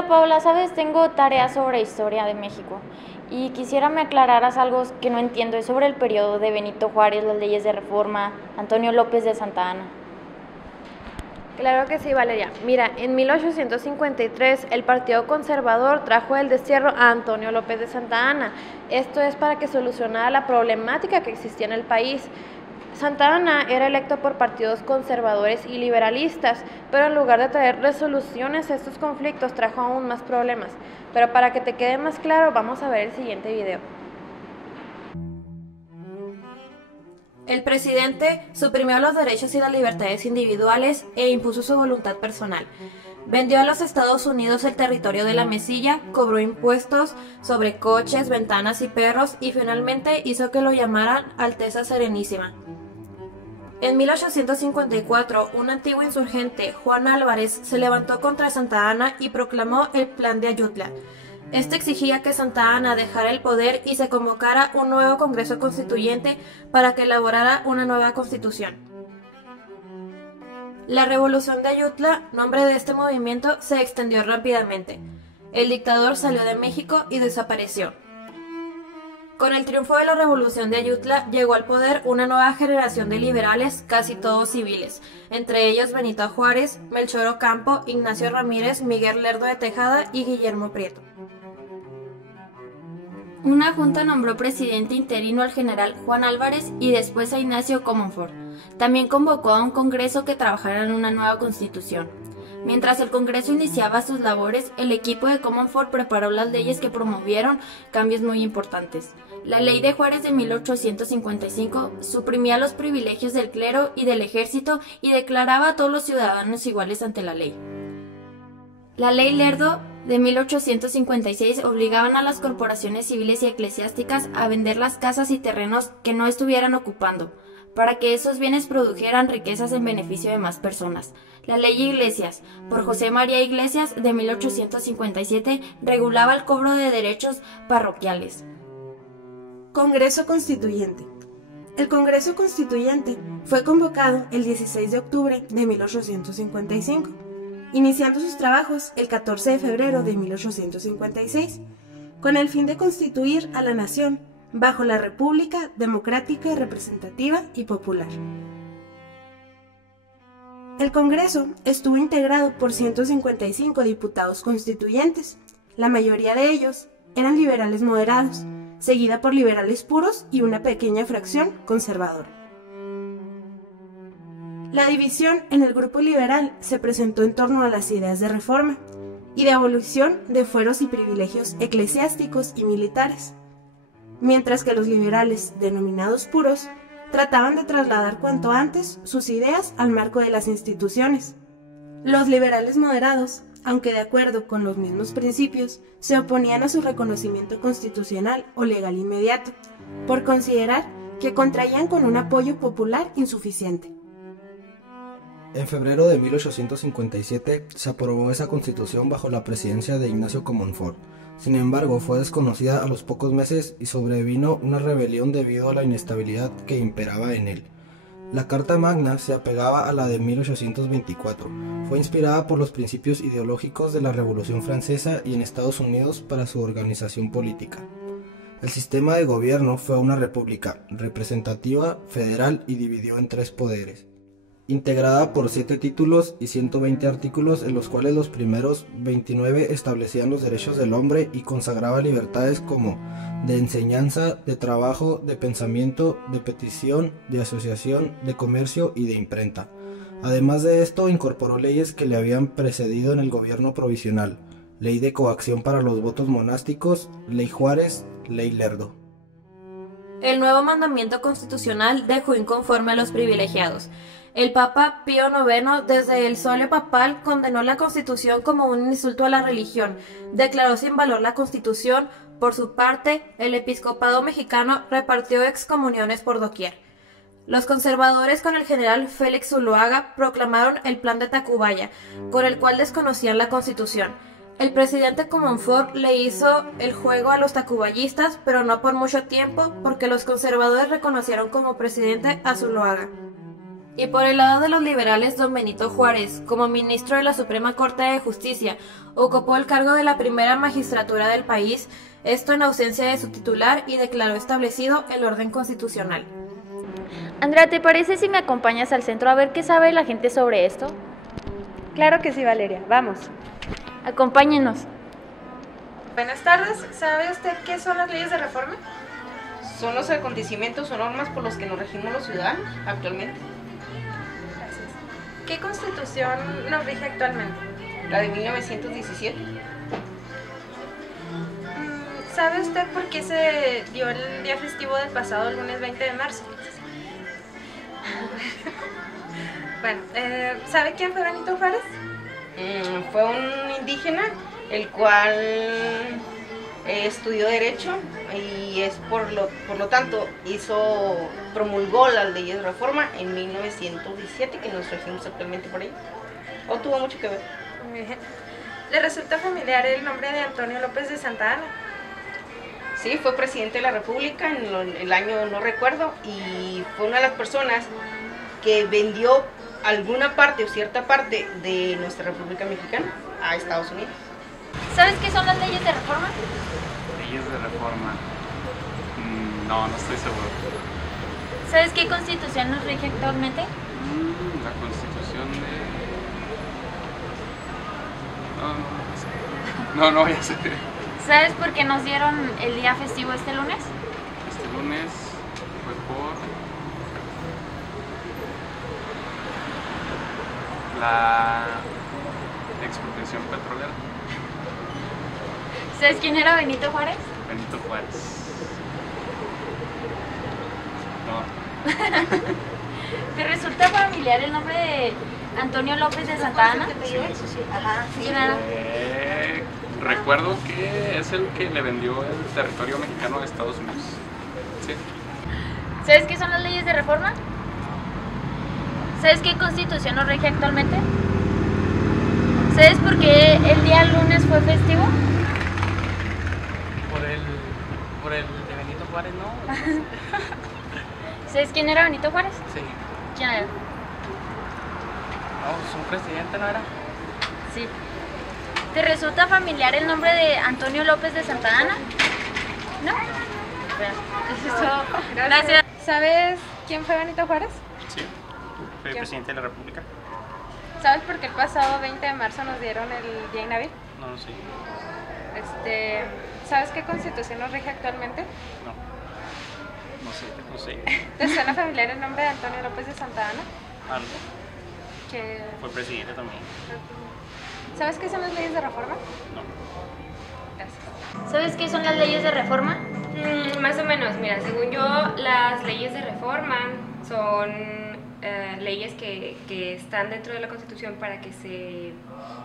Hola Paula, sabes, tengo tareas sobre historia de México y quisiera me aclararas algo que no entiendo, es sobre el periodo de Benito Juárez, las leyes de reforma, Antonio López de Santa Anna. Claro que sí, Valeria. Mira, en 1853 el Partido Conservador trajo el destierro a Antonio López de Santa Anna. Esto es para que solucionara la problemática que existía en el país. Santa Anna era electo por partidos conservadores y liberalistas, pero en lugar de traer resoluciones a estos conflictos trajo aún más problemas. Pero para que te quede más claro, vamos a ver el siguiente video. El presidente suprimió los derechos y las libertades individuales e impuso su voluntad personal. Vendió a los Estados Unidos el territorio de la Mesilla, cobró impuestos sobre coches, ventanas y perros y finalmente hizo que lo llamaran Alteza Serenísima. En 1854, un antiguo insurgente, Juan Álvarez, se levantó contra Santa Anna y proclamó el Plan de Ayutla. Este exigía que Santa Anna dejara el poder y se convocara un nuevo Congreso Constituyente para que elaborara una nueva constitución. La Revolución de Ayutla, nombre de este movimiento, se extendió rápidamente. El dictador salió de México y desapareció. Con el triunfo de la Revolución de Ayutla llegó al poder una nueva generación de liberales, casi todos civiles, entre ellos Benito Juárez, Melchor Ocampo, Ignacio Ramírez, Miguel Lerdo de Tejada y Guillermo Prieto. Una junta nombró presidente interino al general Juan Álvarez y después a Ignacio Comonfort. También convocó a un congreso que trabajara en una nueva constitución. Mientras el Congreso iniciaba sus labores, el equipo de Comonfort preparó las leyes que promovieron cambios muy importantes. La Ley de Juárez de 1855 suprimía los privilegios del clero y del ejército y declaraba a todos los ciudadanos iguales ante la ley. La Ley Lerdo de 1856 obligaban a las corporaciones civiles y eclesiásticas a vender las casas y terrenos que no estuvieran ocupando, para que esos bienes produjeran riquezas en beneficio de más personas. La Ley Iglesias, por José María Iglesias, de 1857, regulaba el cobro de derechos parroquiales. Congreso Constituyente. El Congreso Constituyente fue convocado el 16 de octubre de 1855, iniciando sus trabajos el 14 de febrero de 1856, con el fin de constituir a la nación bajo la República Democrática, Representativa y Popular. El Congreso estuvo integrado por 155 diputados constituyentes. La mayoría de ellos eran liberales moderados, seguida por liberales puros y una pequeña fracción conservadora. La división en el grupo liberal se presentó en torno a las ideas de reforma y de abolición de fueros y privilegios eclesiásticos y militares, mientras que los liberales, denominados puros, trataban de trasladar cuanto antes sus ideas al marco de las instituciones. Los liberales moderados, aunque de acuerdo con los mismos principios, se oponían a su reconocimiento constitucional o legal inmediato, por considerar que contraían con un apoyo popular insuficiente. En febrero de 1857 se aprobó esa constitución bajo la presidencia de Ignacio Comonfort. Sin embargo, fue desconocida a los pocos meses y sobrevino una rebelión debido a la inestabilidad que imperaba en él. La Carta Magna se apegaba a la de 1824. Fue inspirada por los principios ideológicos de la Revolución Francesa y en Estados Unidos para su organización política. El sistema de gobierno fue una república representativa, federal y dividió en 3 poderes, integrada por 7 títulos y 120 artículos, en los cuales los primeros 29 establecían los derechos del hombre y consagraba libertades como de enseñanza, de trabajo, de pensamiento, de petición, de asociación, de comercio y de imprenta. Además de esto, incorporó leyes que le habían precedido en el gobierno provisional: Ley de coacción para los votos monásticos, Ley Juárez, Ley Lerdo. El nuevo mandamiento constitucional dejó inconforme a los privilegiados. El Papa Pío IX, desde el solio papal, condenó la Constitución como un insulto a la religión. Declaró sin valor la Constitución. Por su parte, el episcopado mexicano repartió excomuniones por doquier. Los conservadores, con el general Félix Zuloaga, proclamaron el Plan de Tacubaya, con el cual desconocían la Constitución. El presidente Comonfort le hizo el juego a los tacubayistas, pero no por mucho tiempo, porque los conservadores reconocieron como presidente a Zuloaga. Y por el lado de los liberales, don Benito Juárez, como ministro de la Suprema Corte de Justicia, ocupó el cargo de la primera magistratura del país, esto en ausencia de su titular, y declaró establecido el orden constitucional. Andrea, ¿te parece si me acompañas al centro a ver qué sabe la gente sobre esto? Claro que sí, Valeria, vamos. Acompáñenos. Buenas tardes, ¿sabe usted qué son las leyes de reforma? Son los acontecimientos o normas por los que nos regimos los ciudadanos actualmente. Gracias. ¿Qué constitución nos rige actualmente? La de 1917. ¿Sabe usted por qué se dio el día festivo del pasado lunes 20 de marzo? Bueno, ¿sabe quién fue Benito Juárez? Fue un indígena, el cual estudió Derecho y es por lo tanto promulgó las leyes de reforma en 1917, que nos regimos actualmente por ahí. ¿O tuvo mucho que ver? Muy bien. ¿Le resulta familiar el nombre de Antonio López de Santa Anna? Sí, fue presidente de la República en el año no recuerdo, y fue una de las personas que vendió alguna parte o cierta parte de nuestra República Mexicana a Estados Unidos. ¿Sabes qué son las leyes de reforma? Leyes de reforma. No estoy seguro. ¿Sabes qué constitución nos rige actualmente? La constitución de... No voy a saber. ¿Sabes por qué nos dieron el día festivo este lunes? Este lunes fue por la expropiación petrolera. ¿Sabes quién era Benito Juárez? Benito Juárez. No. ¿Te resulta familiar el nombre de Antonio López de Santa Anna? Sí. Ajá, ¿quién era? Recuerdo que es el que le vendió el territorio mexicano a Estados Unidos. Sí. ¿Sabes qué son las leyes de reforma? ¿Sabes qué constitución nos rige actualmente? ¿Sabes por qué el día lunes fue festivo? Por el de Benito Juárez, ¿no? ¿Sabes quién era Benito Juárez? Sí. ¿Quién era? No, pues un presidente, ¿no era? Sí. ¿Te resulta familiar el nombre de Antonio López de Santa Anna? ¿No? Bueno, eso es todo. Gracias. ¿Sabes quién fue Benito Juárez? Sí. Fue presidente de la República. ¿Sabes por qué el pasado 20 de marzo nos dieron el Día Inhábil? No sé. ¿Sabes qué constitución nos rige actualmente? No sé. ¿Te suena familiar el nombre de Antonio López de Santa Anna? Algo. Que... Fue presidente también. ¿Sabes qué son las leyes de reforma? No. Gracias. ¿Sabes qué son las leyes de reforma? Más o menos, mira, según yo, las leyes de reforma son leyes que están dentro de la Constitución para que se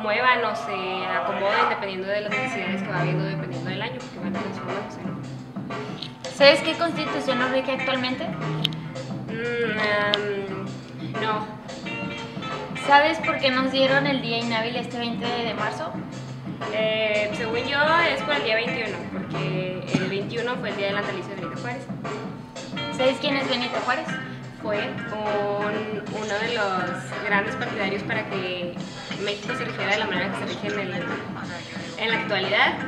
muevan o se acomoden dependiendo de las necesidades que va habiendo dependiendo del año, porque van transformándose, ¿no? ¿Sabes qué constitución nos rige actualmente? No. ¿Sabes por qué nos dieron el día inhábil este 20 de marzo? Según yo, es por el día 21, porque el 21 fue el día del natalicio de Benito Juárez. ¿Sabes quién es Benito Juárez? Fue uno de los grandes partidarios para que México se rigiera de la manera que se rige en la actualidad.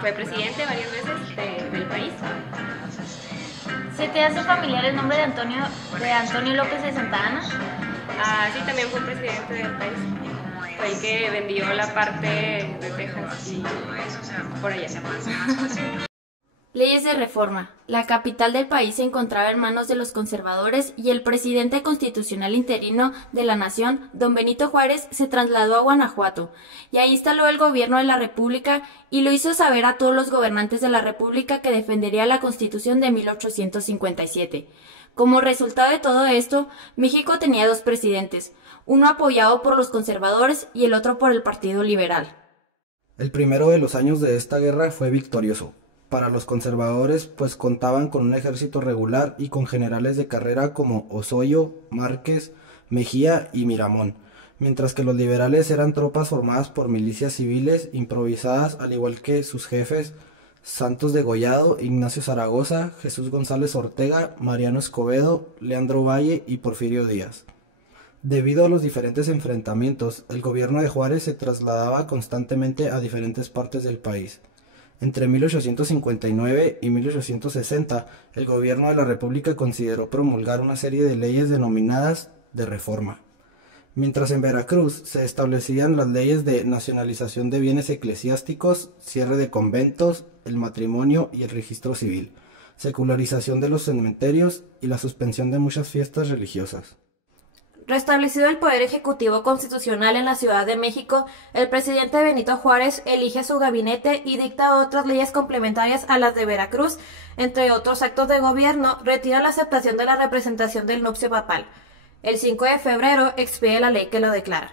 Fue presidente varias veces del país. ¿Se te hace familiar el nombre de Antonio López de Santa Anna? Sí, también fue presidente del país. Fue el que vendió la parte de Texas y por allá. Leyes de reforma. La capital del país se encontraba en manos de los conservadores y el presidente constitucional interino de la nación, don Benito Juárez, se trasladó a Guanajuato y ahí instaló el gobierno de la República y lo hizo saber a todos los gobernantes de la República que defendería la Constitución de 1857. Como resultado de todo esto, México tenía dos presidentes, uno apoyado por los conservadores y el otro por el Partido Liberal. El primero de los años de esta guerra fue victorioso para los conservadores, pues contaban con un ejército regular y con generales de carrera como Osorio, Márquez, Mejía y Miramón, mientras que los liberales eran tropas formadas por milicias civiles improvisadas, al igual que sus jefes Santos Degollado, Ignacio Zaragoza, Jesús González Ortega, Mariano Escobedo, Leandro Valle y Porfirio Díaz. Debido a los diferentes enfrentamientos, el gobierno de Juárez se trasladaba constantemente a diferentes partes del país. Entre 1859 y 1860, el gobierno de la República consideró promulgar una serie de leyes denominadas de reforma. Mientras en Veracruz se establecían las leyes de nacionalización de bienes eclesiásticos, cierre de conventos, el matrimonio y el registro civil, secularización de los cementerios y la suspensión de muchas fiestas religiosas. Restablecido el poder ejecutivo constitucional en la Ciudad de México, el presidente Benito Juárez elige su gabinete y dicta otras leyes complementarias a las de Veracruz. Entre otros actos de gobierno, retira la aceptación de la representación del nupcio papal. El 5 de febrero expide la ley que lo declara.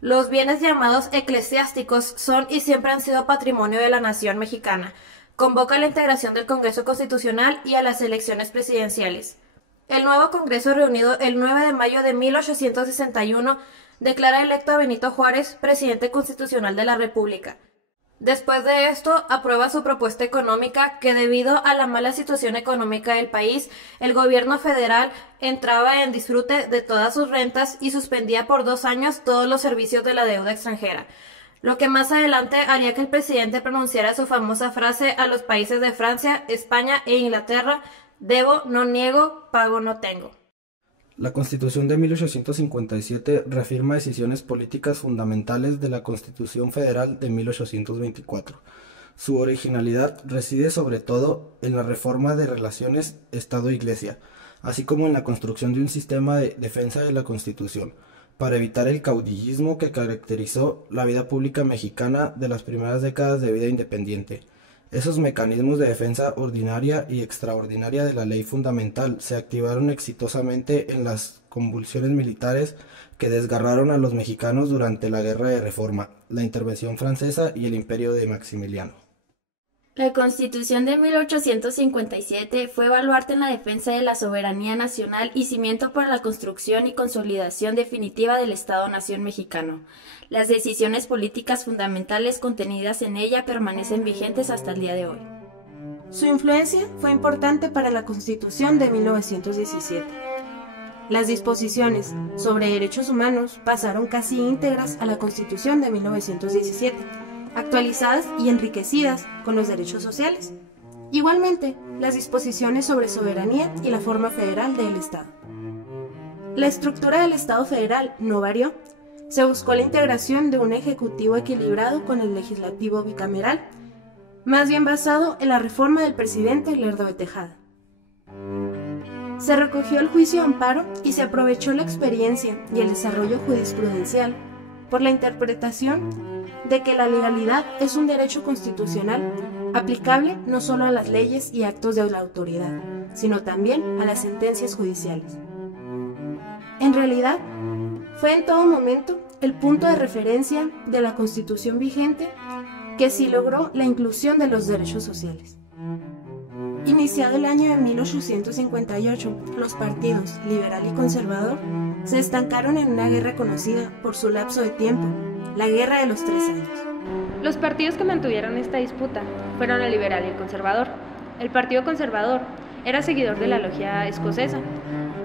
Los bienes llamados eclesiásticos son y siempre han sido patrimonio de la nación mexicana. Convoca la integración del Congreso Constitucional y a las elecciones presidenciales. El nuevo Congreso, reunido el 9 de mayo de 1861, declara electo a Benito Juárez presidente constitucional de la República. Después de esto, aprueba su propuesta económica que, debido a la mala situación económica del país, el gobierno federal entraba en disfrute de todas sus rentas y suspendía por 2 años todos los servicios de la deuda extranjera, lo que más adelante haría que el presidente pronunciara su famosa frase a los países de Francia, España e Inglaterra: debo, no niego, pago, no tengo. La Constitución de 1857 reafirma decisiones políticas fundamentales de la Constitución Federal de 1824. Su originalidad reside sobre todo en la reforma de relaciones Estado-Iglesia, así como en la construcción de un sistema de defensa de la Constitución, para evitar el caudillismo que caracterizó la vida pública mexicana de las primeras décadas de vida independiente. Esos mecanismos de defensa ordinaria y extraordinaria de la ley fundamental se activaron exitosamente en las convulsiones militares que desgarraron a los mexicanos durante la Guerra de Reforma, la intervención francesa y el imperio de Maximiliano. La Constitución de 1857 fue baluarte en la defensa de la soberanía nacional y cimiento para la construcción y consolidación definitiva del Estado-Nación mexicano. Las decisiones políticas fundamentales contenidas en ella permanecen vigentes hasta el día de hoy. Su influencia fue importante para la Constitución de 1917. Las disposiciones sobre derechos humanos pasaron casi íntegras a la Constitución de 1917, actualizadas y enriquecidas con los derechos sociales. Igualmente, las disposiciones sobre soberanía y la forma federal del Estado. La estructura del Estado federal no varió. Se buscó la integración de un ejecutivo equilibrado con el legislativo bicameral, más bien basado en la reforma del presidente Lerdo de Tejada. Se recogió el juicio de amparo y se aprovechó la experiencia y el desarrollo jurisprudencial por la interpretación de que la legalidad es un derecho constitucional aplicable no solo a las leyes y actos de la autoridad, sino también a las sentencias judiciales. En realidad, fue en todo momento el punto de referencia de la Constitución vigente que sí logró la inclusión de los derechos sociales. Iniciado el año de 1858, los partidos liberal y conservador se estancaron en una guerra conocida por su lapso de tiempo, la Guerra de los 3 años. Los partidos que mantuvieron esta disputa fueron el liberal y el conservador. El Partido Conservador era seguidor de la logia escocesa.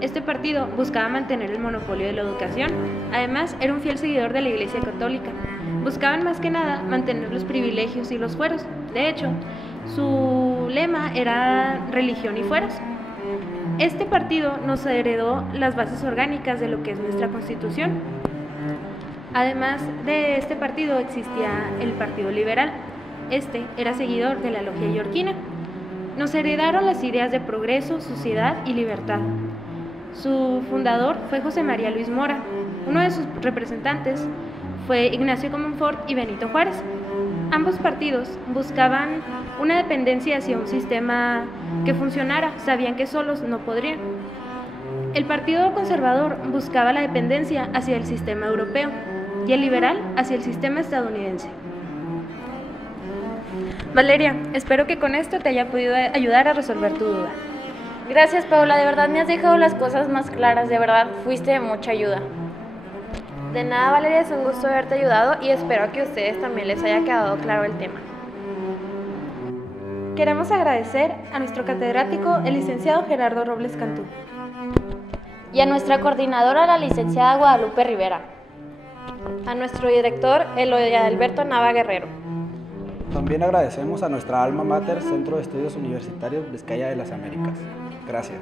Este partido buscaba mantener el monopolio de la educación. Además, era un fiel seguidor de la Iglesia Católica. Buscaban más que nada mantener los privilegios y los fueros. De hecho, su lema era religión y fueros. Este partido nos heredó las bases orgánicas de lo que es nuestra Constitución. Además de este partido existía el Partido Liberal. Este era seguidor de la logia yorquina. Nos heredaron las ideas de progreso, sociedad y libertad. Su fundador fue José María Luis Mora. Uno de sus representantes fue Ignacio Comonfort y Benito Juárez. Ambos partidos buscaban una dependencia hacia un sistema que funcionara, sabían que solos no podrían. El Partido Conservador buscaba la dependencia hacia el sistema europeo y el liberal hacia el sistema estadounidense. Valeria, espero que con esto te haya podido ayudar a resolver tu duda. Gracias, Paula, de verdad me has dejado las cosas más claras, de verdad fuiste de mucha ayuda. De nada, Valeria, es un gusto haberte ayudado y espero que a ustedes también les haya quedado claro el tema. Queremos agradecer a nuestro catedrático, el licenciado Gerardo Robles Cantú. Y a nuestra coordinadora, la licenciada Guadalupe Rivera. A nuestro director, Eloy Alberto Nava Guerrero. También agradecemos a nuestra alma mater, Centro de Estudios Universitarios Vizcaya de las Américas. Gracias.